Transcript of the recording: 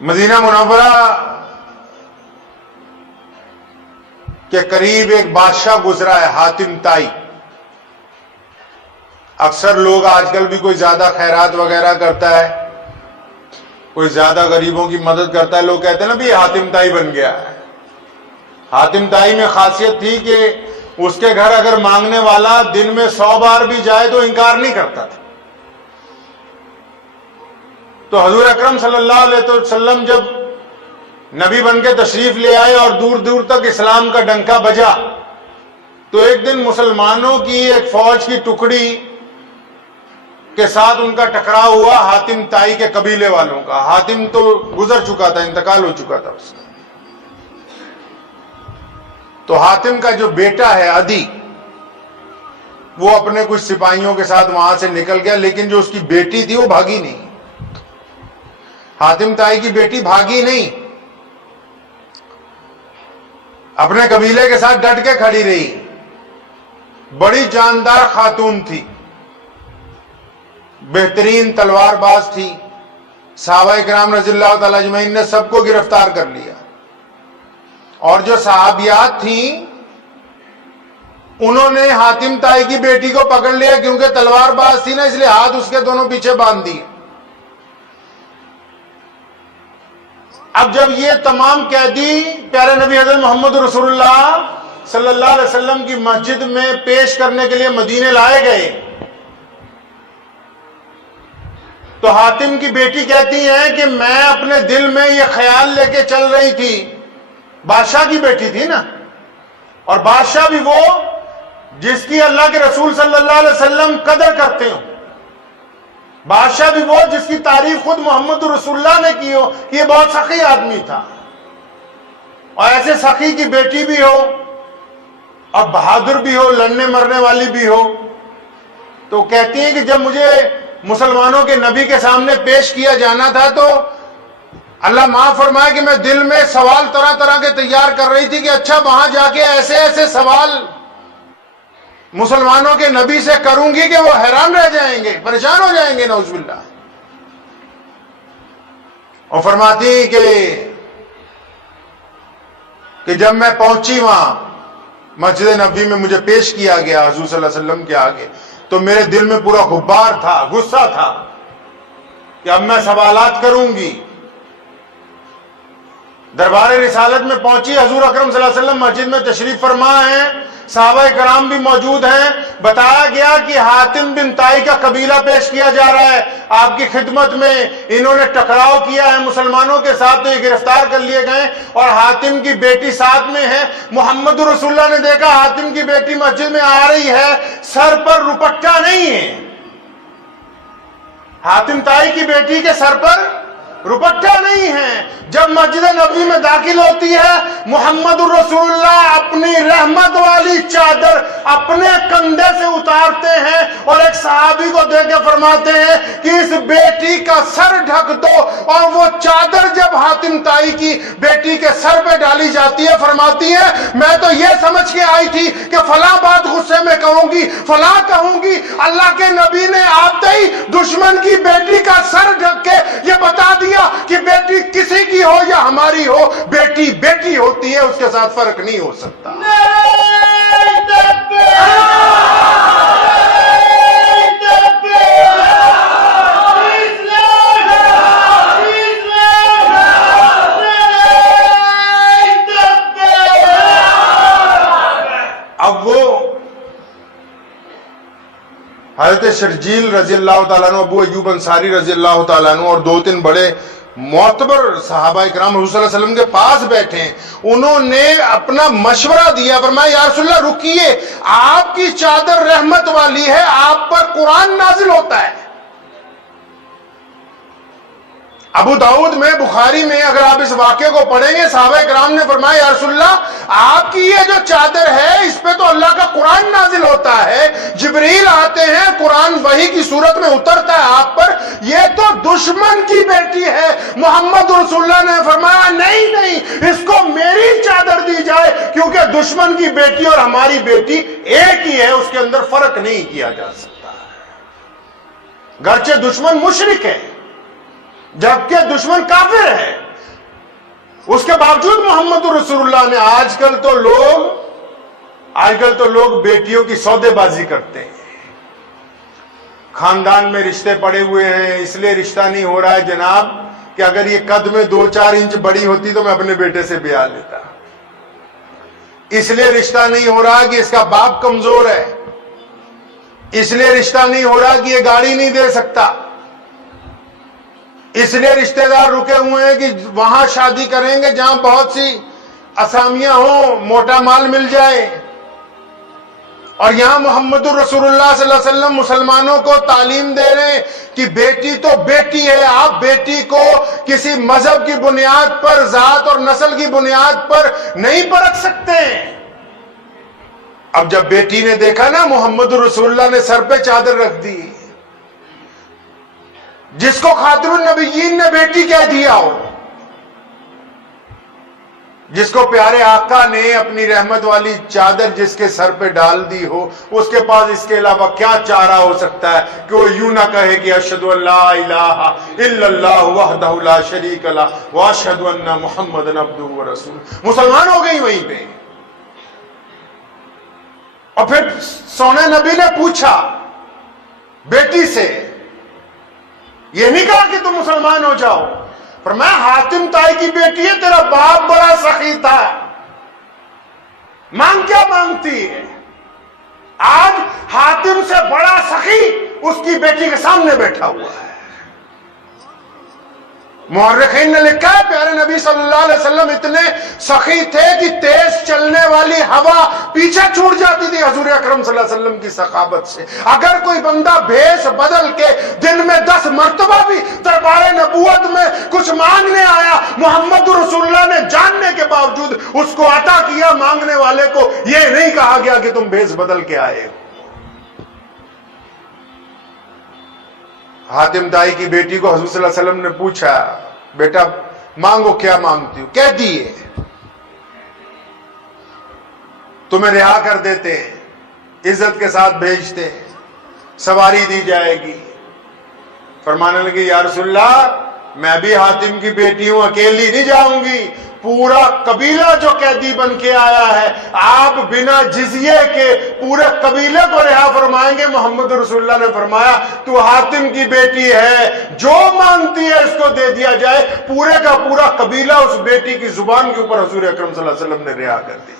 مدینہ منورہ کے قریب ایک بادشاہ گزرا ہے، حاتم طائی۔ اکثر لوگ آج کل بھی کوئی زیادہ خیرات وغیرہ کرتا ہے، کوئی زیادہ غریبوں کی مدد کرتا ہے، لوگ کہتے ہیں نا بھی حاتم طائی بن گیا ہے۔ حاتم طائی میں خاصیت تھی کہ اس کے گھر اگر مانگنے والا دن میں 100 بار بھی جائے تو انکار نہیں کرتا تھا۔ تو حضور اکرم صلی اللہ علیہ وسلم جب نبی بن کے تشریف لے آئے اور دور دور تک اسلام کا ڈنکا بجا، تو ایک دن مسلمانوں کی ایک فوج کی ٹکڑی کے ساتھ ان کا ٹکراؤ ہوا، حاتم طائی کے قبیلے والوں کا۔ حاتم تو گزر چکا تھا، انتقال ہو چکا تھا اس کا۔ تو حاتم کا جو بیٹا ہے عدی، وہ اپنے کچھ سپاہیوں کے ساتھ وہاں سے نکل گیا، لیکن جو اس کی بیٹی تھی وہ بھاگی نہیں۔ حاتم طائی کی بیٹی بھاگی نہیں، اپنے قبیلے کے ساتھ ڈٹ کے کھڑی رہی۔ بڑی جاندار خاتون تھی، بہترین تلوار باز تھی۔ صحابہ کرام رضی اللہ تعالی اجمعین نے سب کو گرفتار کر لیا، اور جو صحابیات تھیں انہوں نے حاتم طائی کی بیٹی کو پکڑ لیا، کیونکہ تلوار باز تھی نا، اس لیے ہاتھ اس کے دونوں پیچھے باندھ دیے۔ اب جب یہ تمام قیدی پیارے نبی حضرت محمد رسول اللہ صلی اللہ علیہ وسلم کی مسجد میں پیش کرنے کے لیے مدینے لائے گئے، تو حاتم کی بیٹی کہتی ہیں کہ میں اپنے دل میں یہ خیال لے کے چل رہی تھی، بادشاہ کی بیٹی تھی نا، اور بادشاہ بھی وہ جس کی اللہ کے رسول صلی اللہ علیہ وسلم قدر کرتے ہوں، بادشاہ بھی وہ جس کی تعریف خود محمد رسول اللہ نے کی ہو کہ یہ بہت سخی آدمی تھا، اور ایسے سخی کی بیٹی بھی ہو اور بہادر بھی ہو، لڑنے مرنے والی بھی ہو۔ تو کہتی ہیں کہ جب مجھے مسلمانوں کے نبی کے سامنے پیش کیا جانا تھا تو اللہ معاف فرمائے کہ میں دل میں سوال طرح طرح کے تیار کر رہی تھی کہ اچھا وہاں جا کے ایسے ایسے سوال مسلمانوں کے نبی سے کروں گی کہ وہ حیران رہ جائیں گے، پریشان ہو جائیں گے، نعوذ باللہ۔ اور فرماتی کہ جب میں پہنچی وہاں مسجد نبی میں، مجھے پیش کیا گیا حضور صلی اللہ علیہ وسلم کے آگے، تو میرے دل میں پورا غبار تھا، غصہ تھا کہ اب میں سوالات کروں گی۔ دربار رسالت میں پہنچی، حضور اکرم صلی اللہ علیہ وسلم مسجد میں تشریف فرما ہیں، صحابہ کرام بھی موجود ہیں۔ بتایا گیا کہ حاتم بن طائی کا قبیلہ پیش کیا جا رہا ہے آپ کی خدمت میں، انہوں نے ٹکراؤ کیا ہے مسلمانوں کے ساتھ، تو یہ گرفتار کر لیے گئے، اور حاتم کی بیٹی ساتھ میں ہے۔ محمد رسول اللہ نے دیکھا حاتم کی بیٹی مسجد میں آ رہی ہے، سر پر روپٹہ نہیں ہے، حاتم طائی کی بیٹی کے سر پر روپٹہ نہیں ہے۔ جب مسجد نبوی میں داخل ہوتی ہے، محمد الرسول اللہ اپنی رحمت والی چادر اپنے کندھے سے اتارتے ہیں اور ایک صحابی کو دے کے فرماتے ہیں کہ اس بیٹی کا سر ڈھک دو، اور وہ چادر جب حاتم طائی کی بیٹی کے سر پہ ڈالی جاتی ہے، فرماتی ہے میں تو یہ سمجھ کے آئی تھی کہ فلاں بات غصے میں کہوں گی، فلاں کہوں گی، اللہ کے نبی نے آتے ہی دشمن کی بیٹی کا سر ڈھک کے یہ بتا دیا کہ بیٹی کسی کی ہو یا ہماری ہو، بیٹی بیٹی ہوتی ہے، اس کے ساتھ فرق نہیں ہو سکتا۔ اب وہ حضرت شرجیل رضی اللہ تعالیٰ عنہ، ابو ایوب انصاری رضی اللہ تعالیٰ عنہ، اور 2-3 بڑے معتبر صحابہ کرام حضور صلی اللہ علیہ وسلم کے پاس بیٹھے ہیں، انہوں نے اپنا مشورہ دیا، فرمایا یا رسول اللہ رکیے، آپ کی چادر رحمت والی ہے، آپ پر قرآن نازل ہوتا ہے۔ ابو داؤد میں، بخاری میں اگر آپ اس واقعے کو پڑھیں گے، صحابہ کرام نے فرمایا یا رسول اللہ آپ کی یہ جو چادر ہے اس پہ تو اللہ کا قرآن نازل ہوتا ہے، جبریل آتے ہیں، قرآن وحی کی صورت میں اترتا ہے آپ پر، یہ تو دشمن کی بیٹی ہے۔ محمد رسول اللہ نے فرمایا نہیں نہیں، اس کو میری چادر دی جائے، کیونکہ دشمن کی بیٹی اور ہماری بیٹی ایک ہی ہے، اس کے اندر فرق نہیں کیا جا سکتا۔ گرچہ دشمن مشرک ہے، جبکہ دشمن کافر ہے، اس کے باوجود محمد رسول اللہ نے آج کل تو لوگ بیٹیوں کی سودے بازی کرتے ہیں. خاندان میں رشتے پڑے ہوئے ہیں، اس لیے رشتہ نہیں ہو رہا ہے جناب کہ اگر یہ قد میں 2-4 انچ بڑی ہوتی تو میں اپنے بیٹے سے بیاہ لیتا. اس لیے رشتہ نہیں ہو رہا کہ اس کا باپ کمزور ہے، اس لیے رشتہ نہیں ہو رہا کہ یہ گاڑی نہیں دے سکتا، اس لیے رشتہ دار رکے ہوئے ہیں کہ وہاں شادی کریں گے جہاں بہت سی اسامیاں ہوں، موٹا مال مل جائے. اور یہاں محمد الرسول اللہ صلی اللہ علیہ وسلم مسلمانوں کو تعلیم دے رہے ہیں کہ بیٹی تو بیٹی ہے، آپ بیٹی کو کسی مذہب کی بنیاد پر، ذات اور نسل کی بنیاد پر نہیں پرکھ سکتے. اب جب بیٹی نے دیکھا نا محمد الرسول اللہ نے سر پہ چادر رکھ دی، جس کو خاتم النبیین نے بیٹی کہہ دیا ہو، جس کو پیارے آقا نے اپنی رحمت والی چادر جس کے سر پہ ڈال دی ہو، اس کے پاس اس کے علاوہ کیا چارہ ہو سکتا ہے کہ وہ یوں نہ کہے کہ اشہد ان لا الہ الا اللہ وحدہ لا شریک لہ واشہد ان محمدا عبدہ ورسولہ. مسلمان ہو گئی وہیں پہ. اور پھر سونے نبی نے پوچھا بیٹی سے، یہ نہیں کہا کہ تم مسلمان ہو جاؤ، فرمایا حاتم تائی کی بیٹی ہے، تیرا باپ بڑا سخی تھا، مانگ کیا مانگتی ہے؟ آج حاتم سے بڑا سخی اس کی بیٹی کے سامنے بیٹھا ہوا ہے. مورخین نے لکھا ہے پیارے نبی صلی اللہ علیہ وسلم اتنے سخی تھے کہ تیز چلنے والی ہوا پیچھے چھوٹ جاتی تھی حضور اکرم صلی اللہ علیہ وسلم کی سخاوت سے. اگر کوئی بندہ بھیس بدل کے دن میں 10 مرتبہ بھی دربار نبوت میں کچھ مانگنے آیا، محمد رسول اللہ نے جاننے کے باوجود اس کو عطا کیا. مانگنے والے کو یہ نہیں کہا گیا کہ تم بھیس بدل کے آئے ہو. حاتم تائی کی بیٹی کو حضور صلی اللہ علیہ وسلم نے پوچھا، بیٹا مانگو، کیا مانگتی ہو؟ کہہ دیے تمہیں رہا کر دیتے ہیں، عزت کے ساتھ بھیجتے ہیں، سواری دی جائے گی. فرمانے لگے یا رسول اللہ میں بھی حاتم کی بیٹی ہوں، اکیلی نہیں جاؤں گی، پورا قبیلہ جو قیدی بن کے آیا ہے، آپ بنا جزیے کے پورے قبیلے کو رہا فرمائیں گے. محمد رسول اللہ نے فرمایا تو حاتم کی بیٹی ہے، جو مانگتی ہے اس کو دے دیا جائے. پورے کا پورا قبیلہ اس بیٹی کی زبان کے اوپر حضور اکرم صلی اللہ علیہ وسلم نے رہا کر دیا.